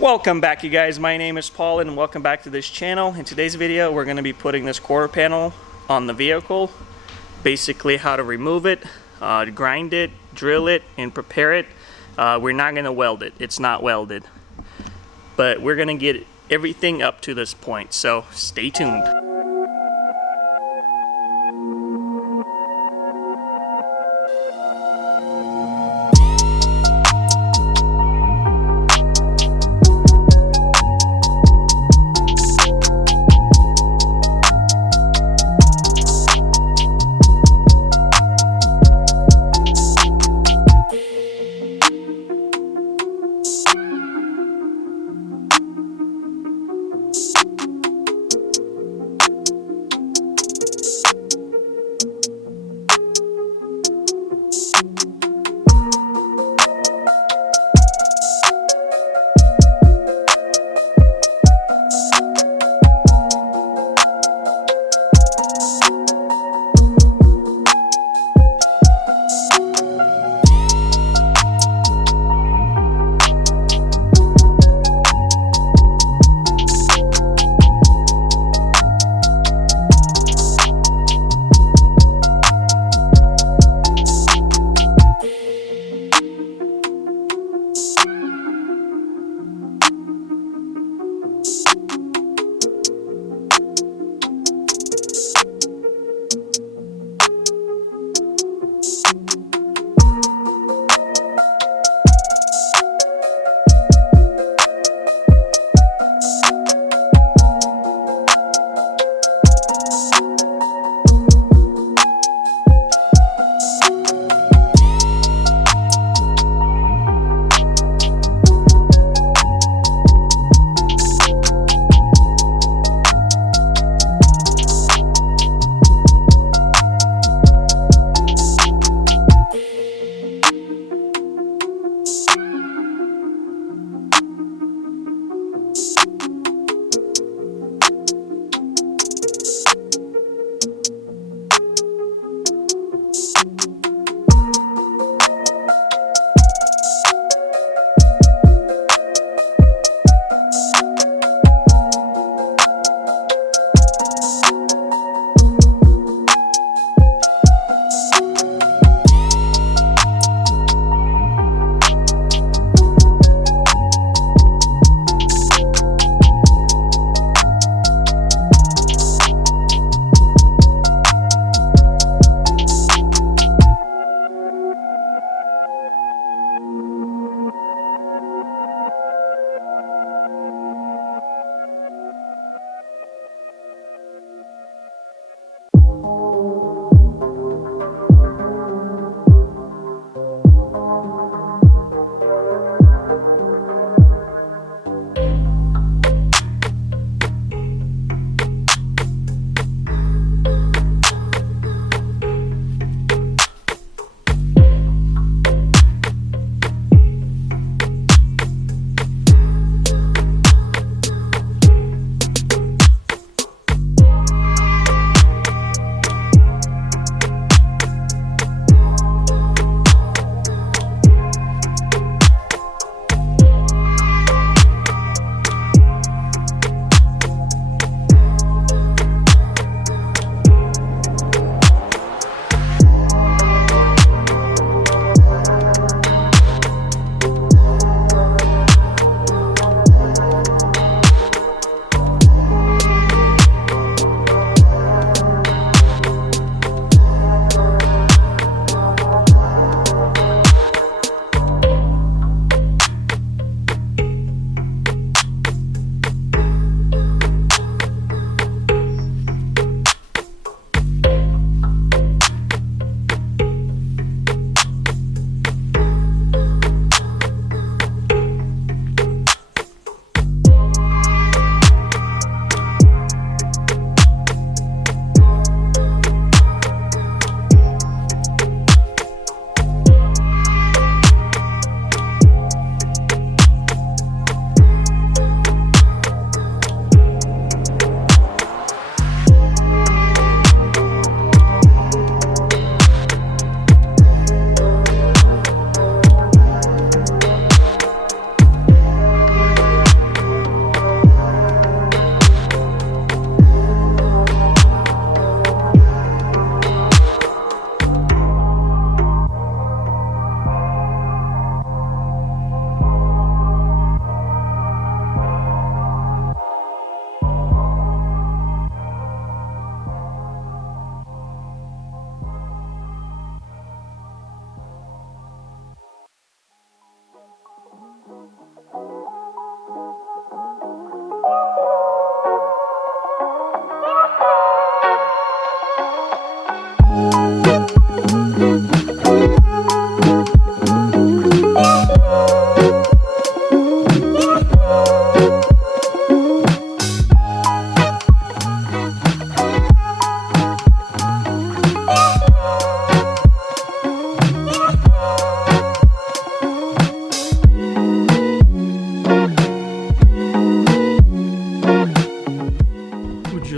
Welcome back, you guys. My name is Paul and welcome back to this channel. In today's video we're going to be putting this quarter panel on the vehicle, basically how to remove it, grind it, drill it, and prepare it. We're not going to weld it. It's not welded, but we're going to get everything up to this point, so stay tuned.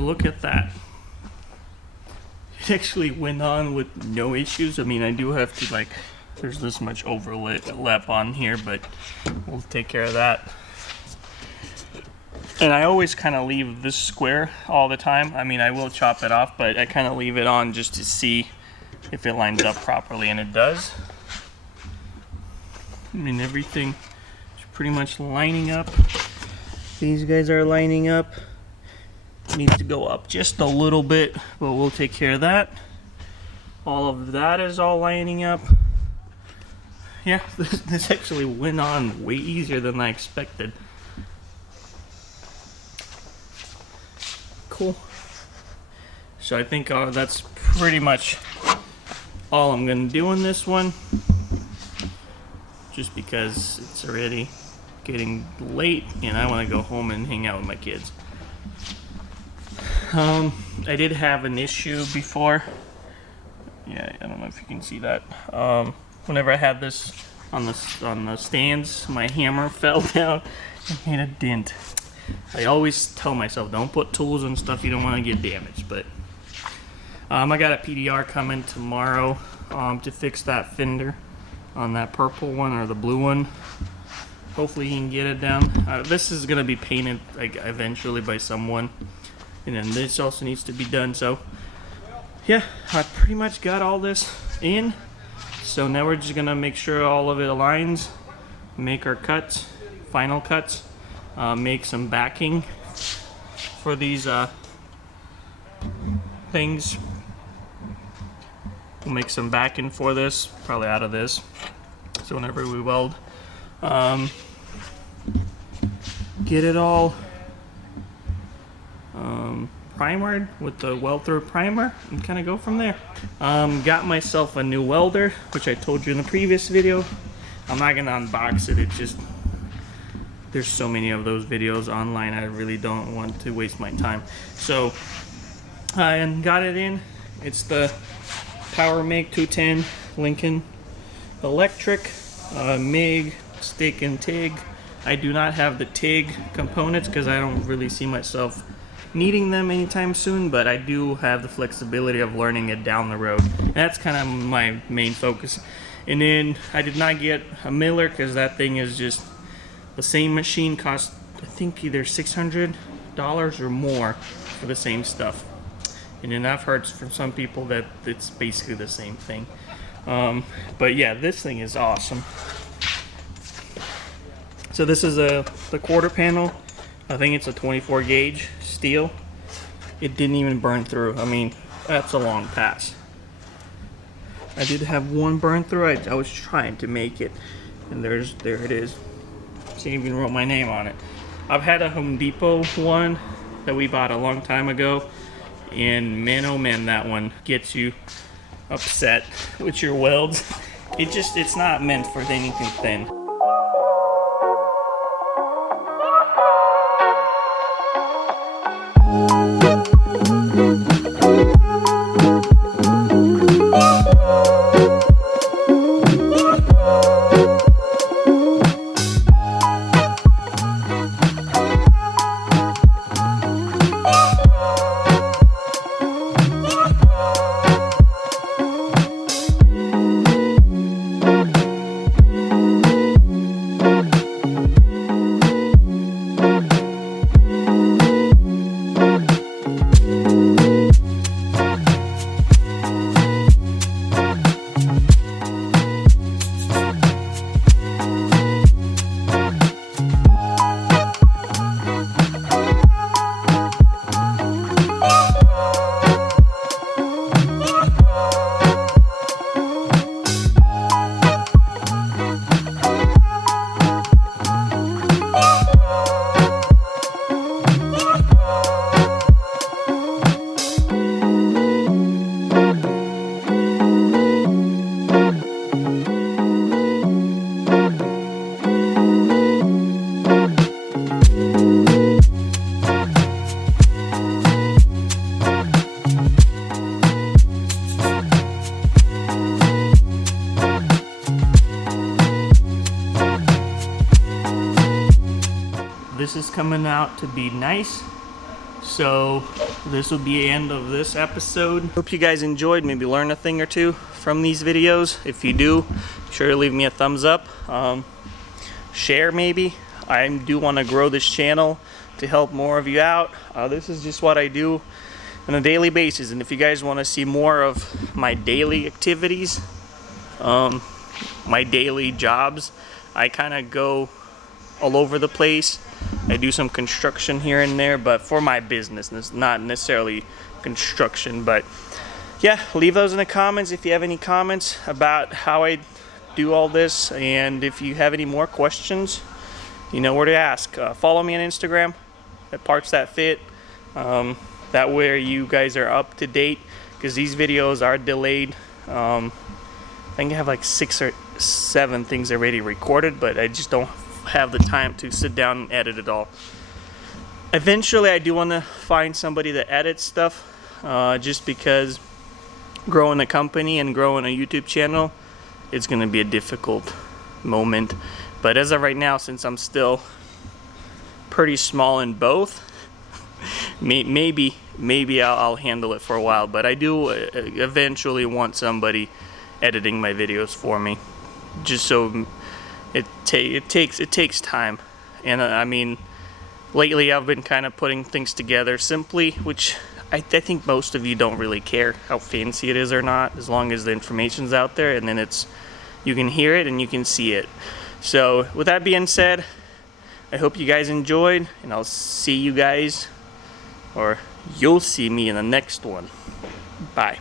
Look at that. It actually went on with no issues. I mean, I do have to, like, there's this much overlap on here, but we'll take care of that. And I always kind of leave this square all the time. I mean, I will chop it off, but I kind of leave it on just to see if it lines up properly, and it does. I mean, everything is pretty much lining up. These guys are lining up. Needs to go up just a little bit, but we'll take care of that. All of that is all lining up. Yeah, this actually went on way easier than I expected. Cool. So I think that's pretty much all I'm gonna do on this one, just because it's already getting late and I want to go home and hang out with my kids. I did have an issue before. Yeah, I don't know if you can see that. Whenever I had this on the stands, my hammer fell down and made a dent. I always tell myself, don't put tools and stuff you don't want to get damaged. But I got a PDR coming tomorrow to fix that fender on that purple one or the blue one. Hopefully he can get it down. This is gonna be painted like eventually by someone. And then this also needs to be done. So yeah, I pretty much got all this in. So now we're just gonna make sure all of it aligns, make our cuts, final cuts, make some backing for these things. We'll make some backing for this, probably out of this. So whenever we weld, get it all primered with the weld through primer and kind of go from there. Got myself a new welder, which I told you in the previous video. I'm not gonna unbox it, it's just there's so many of those videos online, I really don't want to waste my time. So and got it in. It's the Power Make 210 Lincoln Electric MIG stick and TIG. I do not have the TIG components because I don't really see myself needing them anytime soon, but I do have the flexibility of learning it down the road. And that's kind of my main focus. And then I did not get a miller because that thing is just the same machine costs, I think, either $600 or more for the same stuff. And then I've heard from some people that it's basically the same thing. But yeah, this thing is awesome. So this is the quarter panel. I think it's a 24 gauge steel. It didn't even burn through. I mean, that's a long pass. I did have one burn through. I was trying to make it, and there it is. See, even wrote my name on it. I've had a Home Depot one that we bought a long time ago, and man, oh man, that one gets you upset with your welds. It's not meant for anything thin. this is coming out to be nice. So this will be the end of this episode. Hope you guys enjoyed, maybe learn a thing or two from these videos. If you do, be sure to leave me a thumbs up. Share maybe. I do want to grow this channel to help more of you out. This is just what I do on a daily basis, and if you guys want to see more of my daily activities, my daily jobs, I kind of go all over the place. I do some construction here and there, but for my business, it's not necessarily construction. But yeah, leave those in the comments if you have any comments about how I do all this, and if you have any more questions, you know where to ask. Follow me on Instagram at Parts That Fit. That way you guys are up to date, because these videos are delayed. I think I have like 6 or 7 things already recorded, but I just don't have the time to sit down and edit it all. Eventually I do want to find somebody that edits stuff, just because growing a company and growing a YouTube channel, it's going to be a difficult moment. But as of right now, since I'm still pretty small in both, maybe I'll handle it for a while. But I do eventually want somebody editing my videos for me, just so it takes time. And I mean, lately I've been kind of putting things together simply, which I think most of you don't really care how fancy it is or not, as long as the information's out there, and then you can hear it and you can see it. So with that being said, I hope you guys enjoyed, and I'll see you guys, or you'll see me in the next one. Bye.